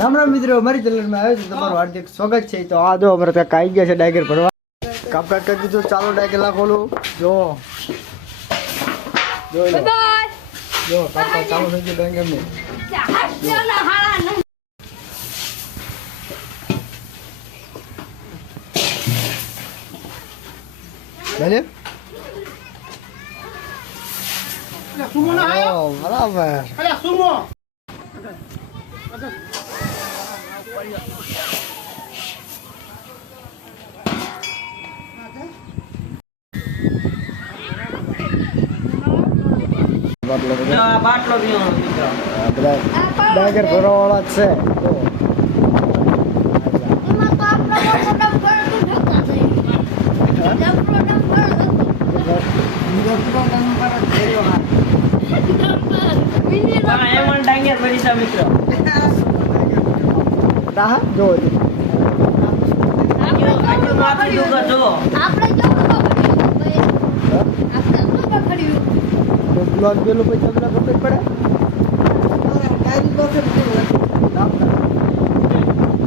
રામ રામ મિત્રો, અમારી ચેનલમાં આવ્યો છે તમારું હાર્દિક સ્વાગત છે। તો આ જો અમારે ત્યાં આવી ગયા છે ડાયગર ભરવા, કામકાજ કરી દીધું। ચાલો ડાયગર ખોલું, જો જોઈ લો, જો કામકાજ ચાલુ થઈ ગયું ડાયગરનું। બરાબર બાટલો પીવાનો મિત્રો, બધા ડાયગર ભરવા વાળા જ છે। એમાં ડાંગર ભરી છે મિત્રો। જો બ્લોક પેલું પૈસા પેલા ખબર પડે।